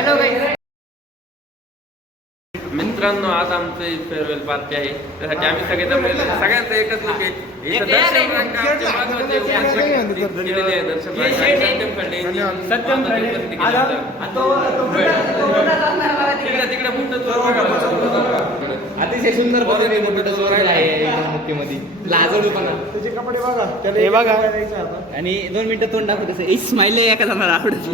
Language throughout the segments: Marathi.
हॅलो मित्रांनो, आज आमचं फेअरवेल पार्टी आहे. त्यासाठी आम्ही सगळे जमलेले, सगळ्यांचं एकच लुक आहे. इथं दर्शन रंगा आमचे महत्त्वाचे उपस्थित केलेले आहे. दर्शन रंगा, सत्यम खंडे, सत्यम खंडे, तिकडे मोठं चोर, अतिशय सुंदर मोठं चोर आहे मुख्यमध्ये लाजडूपणा. त्याचे कपडे बघा, हे बघा. आणि 2 मिनिटं तोंड दाखवत असं एक स्माइल आहे एका जणाला आवडत.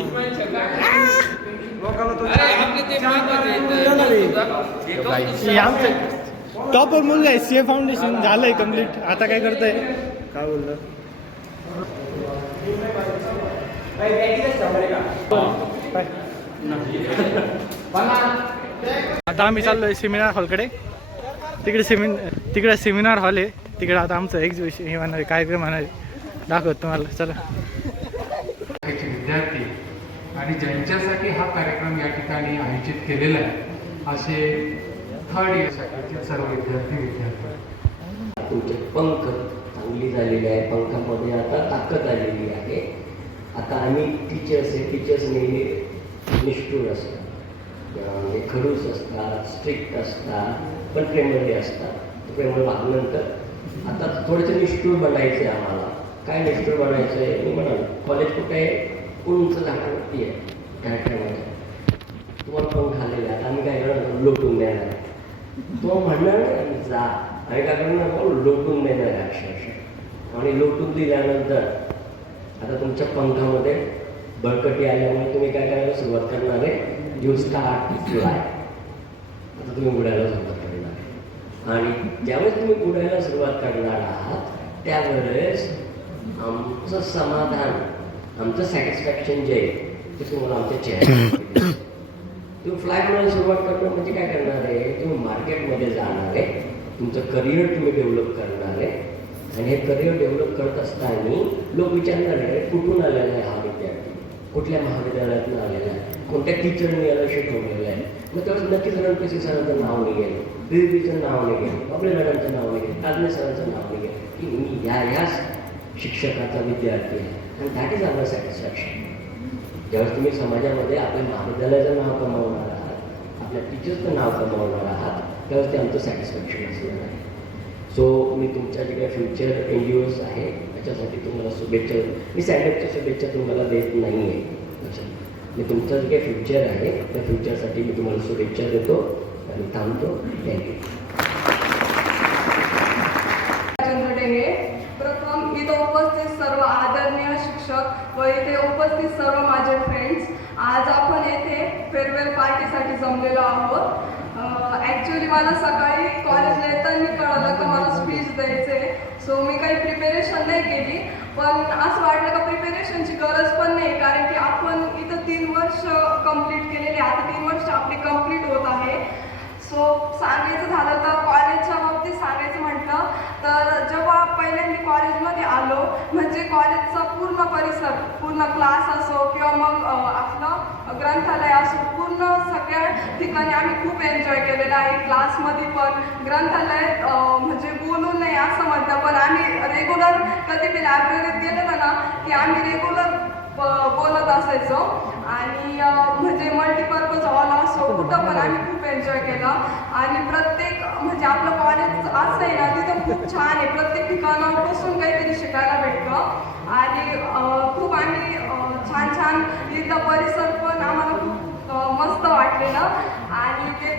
टॉपर मुलगा आहे. सीए फाउंडेशन झालंय कम्प्लीट. आता काय करताय? काय बोललं? आता आम्ही चाललोय सेमिनार हॉलकडे. तिकडे सेमिनार हॉल आहे. तिकडे आता आमचं एक्झिबिशन हे म्हणणार कार्यक्रम म्हणणार दाखवत तुम्हाला. चला. विद्यार्थी आणि ज्यांच्यासाठी हा कार्यक्रम या ठिकाणी आयोजित केलेला आहे असे 3rd इयरसाठी सर्व विद्यार्थी तुमचे पंख चांगली झालेली आहे. पंखामध्ये आता ताकद आलेली आहे. आता आम्ही टीचर्स नेहमी निष्ठुर असतात, म्हणजे खडूस असतात, स्ट्रिक्ट असतात, पण फ्रेंडली असतात. फ्रेंडली वागल्यानंतर आता थोडंसं निष्ठुर बनायचं आहे आम्हाला. काय निष्ठुर बनायचं आहे? मी म्हणाल कॉलेज कुठे आहे? उंच झाडावरती आहे. त्या ठिकाणी तुम्हाला पंख आलेला आहे. आम्ही काय करणार? लोटून देणार. तो म्हणणार जा आणि काय करणार? लोटून देणार आहे अक्षरशः. आणि लोटून दिल्यानंतर आता तुमच्या पंखामध्ये बळकटी आल्यामुळे तुम्ही काय करायला सुरुवात करणार आहे? You start to fly. आता तुम्ही उडायला सुरुवात करणार आहे. आणि ज्यावेळेस तुम्ही उडायला सुरुवात करणार आहात त्यावेळेस आमचं समाधान, आमचं सॅटिस्फॅक्शन जे आहे ते तुम्हाला आमच्या चेहऱ्यावर. तुम्ही फ्लाय करायला सुरुवात करणं म्हणजे काय करणार आहे? तुम्ही मार्केटमध्ये जाणार आहे. तुमचं करिअर तुम्ही डेव्हलप करणार आहे. आणि हे करिअर डेव्हलप करत असताना लोक विचारणार आहे कुठून आलेला आहे हा विद्यार्थी, कुठल्या महाविद्यालयातून आलेला आहे, कोणत्या टीचरने याला शिकवलेलं आहे. मग त्यावेळेस नक्कीच रणपीसी सरांचं नाव निघेल, दिदीचं नाव निघेल, आपल्या मॅडमचं नाव निघेल, काजने सरांचं नाव निघेल की मी ह्याच शिक्षकाचा विद्यार्थी आहे. आणि दॅट इज आवर सॅटिस्फॅक्शन. ज्यावेळेस तुम्ही समाजामध्ये आपल्या महाविद्यालयाचं नाव कमावणार आहात, आपल्या टीचर्सचं नाव कमावणार आहात, त्यावेळेस ते आमचं सॅटिस्फॅक्शन असणार आहे. सो मी तुमच्या जे काही फ्युचर एनजीओज आहे त्याच्यासाठी तुम्हाला शुभेच्छा. मी सॅडपच्या शुभेच्छा तुम्हाला देत नाही आहे. मी तुमचं जे काही फ्युचर आहे त्या फ्युचरसाठी मी तुम्हाला शुभेच्छा देतो आणि थांबतो. थँक्यू. प्रथम इथं उपस्थित सर्व आदरणीय शिक्षक व इथे उपस्थित सर्व माझे फ्रेंड्स, आज आपण येथे फेअरवेल पार्टीसाठी जमलेलो आहोत. ॲक्च्युली मला सकाळी कॉलेजला येताना कळलं की मला स्पीच द्यायचे. सो मी काही प्रिपेरेशन नाही केली, पण असं वाटलं का प्रिपेरेशनची गरज पण नाही, कारण की आपण इथं 3 वर्ष कंप्लीट केलेले. आता 3 वर्ष आपली कंप्लीट होत आहे. सो सांगायचं झालं तर कॉलेजच्या बाबतीत सांगायचं म्हटलं तर जेव्हा पहिल्यांदा कॉलेजमध्ये आलो म्हणजे कॉलेजचा पूर्ण परिसर, पूर्ण क्लास असो किंवा मग आपलं ग्रंथालय असो, पूर्ण सगळ्या ठिकाणी आम्ही खूप एन्जॉय केलेलं आहे. क्लासमध्ये पण, ग्रंथालयात म्हणजे बोलू नये असं म्हणतं, पण आम्ही रेग्युलर कधी मी लायब्ररीत गेलेलो ना की आम्ही रेग्युलर बोलत असायचो. आणि म्हणजे मल्टीपर्पज हॉल असो कुठं पण आम्ही खूप एन्जॉय केलं. आणि प्रत्येक म्हणजे आपलं कॉलेज असं आहे ना तिथं खूप छान आहे. प्रत्येक ठिकाणापासून काहीतरी शिकायला भेटतं. आणि खूप आम्ही छान इथलं परिसर पण आम्हाला खूप मस्त वाटलेलं. आणि ते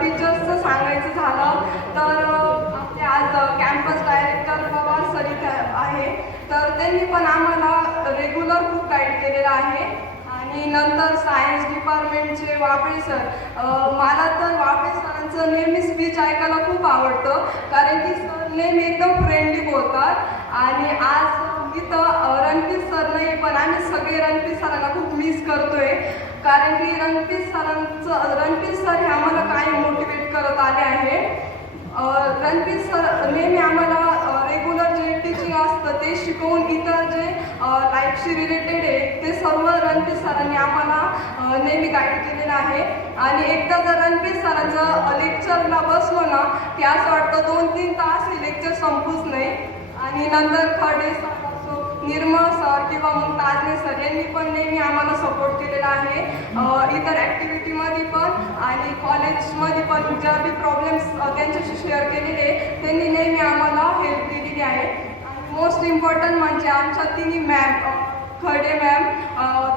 टीचर्सचं सांगायचं झालं तर आपले आज कॅम्पस डायरेक्टर पवार सर इथे आहे, तर त्यांनी पण आम्हाला रेग्युलर खूप गाईड केलेलं आहे. आणि नंतर सायन्स डिपार्टमेंटचे वापळे सर, मला तर वापळे सरांचं नेहमी स्पीच ऐकायला खूप आवडतं, कारण की सर नेहमी एकदम फ्रेंडली बोलतात. आणि आज इथं रणपीत सर नाही, पण आम्ही सगळे रणपीत सरांना खूप मिस करतोय, कारण की रणपीत सर हे आम्हाला काही मोटिवेट करत आले आहे. रणपीत सर नेहमी आम्हाला रेग्युलर जे टीचिंग असतं ते शिकवून इतर जे लाईफशी रिलेटेड आहे ते सर्व रणपीत सरांनी आम्हाला नेहमी गाईड केलेलं आहे. आणि एकदा जर रणपीत सरांचं लेक्चरला बसलो ना की असं वाटतं 2-3 तास हे लेक्चर संपूच नाही. आणि नंतर खडे सर असो निर्मळ सर किंवा मग ताजने सर यांनी पण नेहमी आम्हाला सपोर्ट केलेला आहे. इतर ॲक्टिव्हिटीमध्ये पण आणि कॉलेजमध्ये पण ज्या बी प्रॉब्लेम्स त्यांच्याशी शेअर केलेले त्यांनी नेहमी आम्हाला हेल्प केलेली आहे. आणि मोस्ट इम्पॉर्टंट म्हणजे आमच्या तिन्ही मॅम, खडे मॅम,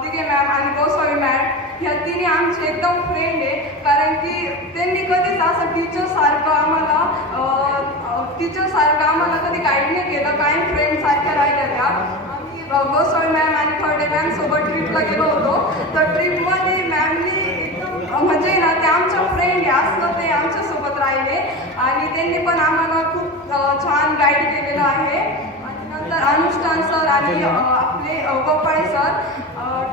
तिघे मॅम आणि गोसावी मॅम, ह्या तिन्ही आमचे एकदम फ्रेंड आहे. कारण की त्यांनी कधीच असं टीचरसारखं आम्हाला कधी गाईड नाही केलं, कायम फ्रेंडसारख्या राहिल्या त्या. आम्ही गोसावी मॅम आणि खडे मॅम सोबत ट्रिपला गेलो होतो. तर ट्रिपमध्ये मॅमनी एकदम म्हणजे ना ते आमच्या फ्रेंड आहे असं ते आमच्यासोबत राहिले आणि त्यांनी पण आम्हाला खूप छान गाईड केलेलं आहे. आणि नंतर अनुष्ठान सर आणि आपले गोपाळे सर,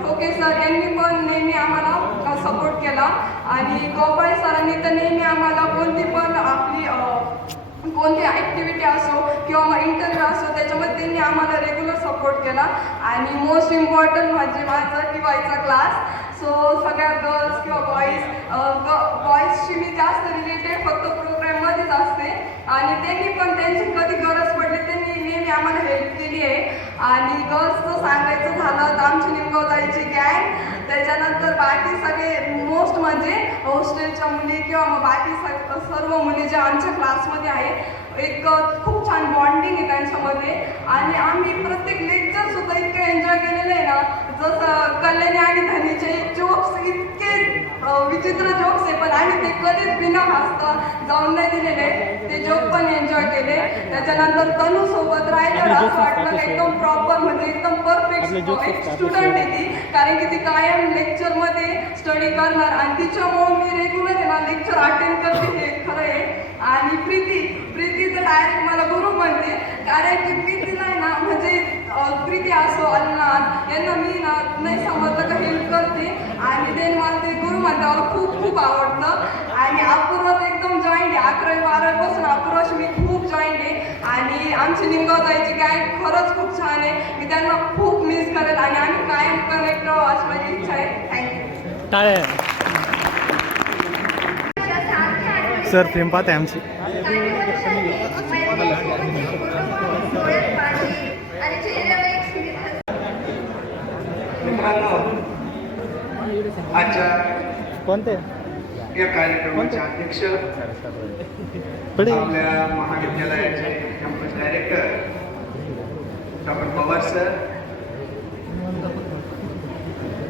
ठोके सर यांनी पण नेहमी आम्हाला सपोर्ट केला. आणि गोपाळे सरांनी तर नेहमी आम्हाला कोणती पण आपली कोणती ॲक्टिव्हिटी असो किंवा मग इंटरव्ह्यू असो त्याच्यामध्ये त्यांनी आम्हाला रेग्युलर सपोर्ट केला. आणि मोस्ट इम्पॉर्टंट म्हणजे माझा TYचा क्लास. सो सगळ्या गर्ल्स किंवा बॉईजशी मी जास्त रिलेटेड फक्त प्रोग्राममध्येच असते आणि त्यांनी पण त्यांची कधी गरज पडली त्यांनी नेहमी आम्हाला हेल्प केली आहे. आणि गर्ल्सचं सांगायचं झालं तर आमची निमगाव जायची गँग, त्याच्यानंतर बाकी सगळे मोस्ट म्हणजे हॉस्टेलच्या मुली किंवा मग बाकी सर्व मुली ज्या आमच्या क्लासमध्ये आहे एक खूप छान बॉन्डिंग आहे त्यांच्यामध्ये. आणि आम्ही प्रत्येक लेक्चर सुद्धा इतकं एन्जॉय केलेलं आहे ना, जसं कल्याणी आणि धनीचे जोक्स इतके विचित्र जोक्स आहे पण आम्ही ते कधीच बिना हसता जाऊन नाही दिलेले, ते जोक पण एन्जॉय केले. त्याच्यानंतर तनू सोबत राहिलं असं वाटलं एकदम प्रॉपर म्हणजे एकदम परफेक्ट एक स्टुडंट आहे ती, कारण की ती कायम लेक्चरमध्ये स्टडी करणार आणि तिच्यामुळे मी रेग्युलर आहे ना लेक्चर अटेंड करते हे खरं आहे. आणि प्रीती तर डायरेक्ट मला गुरु म्हणते, कारण की प्रीतीला आहे ना म्हणजे प्रीती असो अन्नाथ यांना मी ना नाही समजलं का हेल्प करते आणि ते मला ते गुरु म्हणल्यावर खूप खूप आवडतं. आणि अपूर्वा तर एकदम जॉईंट आहे, 11वी-12वीपासून अपूर्वाशी मी खूप जॉईंट आहे. आणि आमची निमगाव जायची गँग खरंच खूप छान आहे, मी त्यांना खूप मिस करेल आणि आम्ही कायम कनेक्ट राहू अशी माझी इच्छा आहे. थँक्यू. टाळ्या. सर फिल्म पाहते आमची. मित्रांनो, आजच्या कोणते या कार्यक्रमाचे अध्यक्ष आपल्या महाविद्यालयाचे campus director doctor Pawar sir,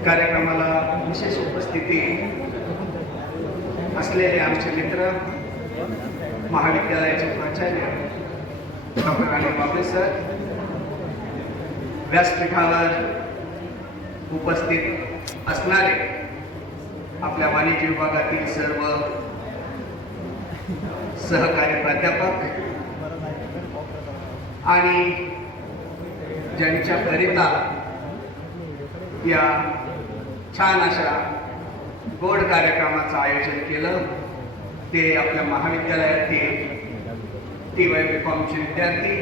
कार्यक्रमाला विशेष उपस्थिती असलेले आमचे मित्र महाविद्यालयाचे प्राचार्य डॉक्टर अनिल बाबळे सर, व्यासपीठावर उपस्थित असणारे आपल्या वाणिज्य विभागातील सर्व सहकारी प्राध्यापक आणि ज्यांच्याकरिता या छान अशा गोड कार्यक्रमाचं आयोजन केलं ते आपल्या महाविद्यालयातील TY-BComचे विद्यार्थी,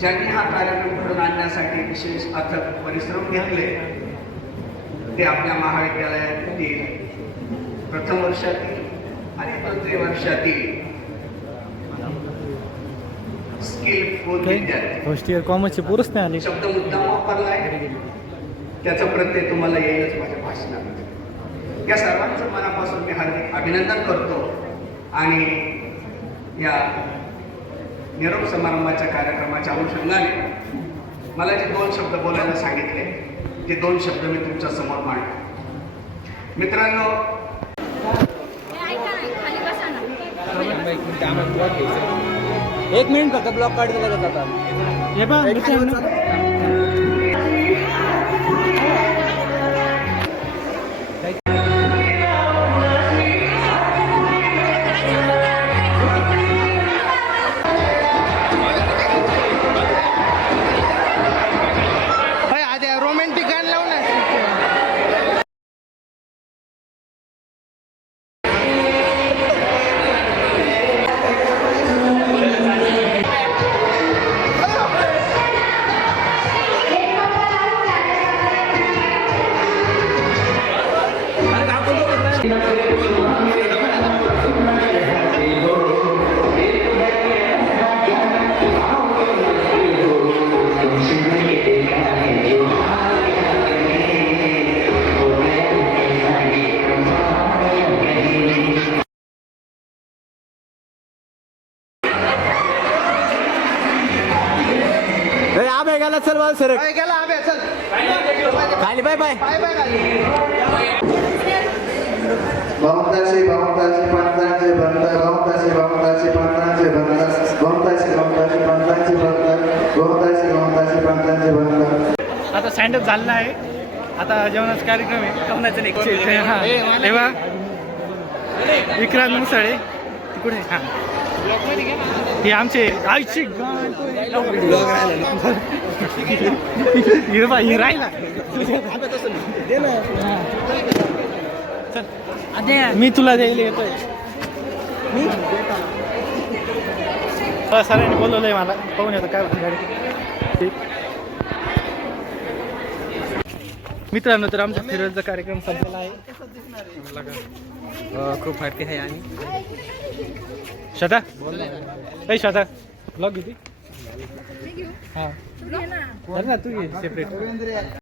ज्यांनी हा कार्यक्रम घडून आणण्यासाठी विशेष अथक परिश्रम घेतले, ते आपल्या महाविद्यालयातील प्रथम वर्षातील आणि तृतीय वर्षातील स्किलफुल विद्यार्थी. फर्स्ट इयर कॉमर्सचे पुरच नाही आले. शब्द मुद्दाम वापरलाय त्याचा प्रत्यय तुम्हाला येईलच माझ्या भाषणामध्ये. या सर्वांचं मनापासून मी हार्दिक अभिनंदन करतो. आणि या निरोप समारंभाच्या कार्यक्रमाच्या अनुषंगाने मला जे 2 शब्द बोलायला सांगितले ते 2 शब्द मी तुमच्या समोर मांडतो. मित्रांनो, एक मिनिट फक्त ब्लॉक काढ दिला जातात. हे पहा सर खाली बाय बाय बहुताशी पंतांचे बंद बहुताशी पंतांचे बंद बहुताशी पंतांचे बंद. आता स्टँडअप झालेला आहे. आता जेवणाचा कार्यक्रम आहे. तेव्हा विक्रांत मुसळे तिकडे हां हे आमचे आईची राहिला मी तुला द्यायला येतोय. सरांनी बोलवलंय मला पाहून येतो काय गाडी. मित्रांनो तर आमचा फिरवलचा कार्यक्रम संपलेला आहे. खूप हॅपी आहे आणि श्रद्धा बोल श्रद्धा ब्लॉग किती हां ना तू सेपरेट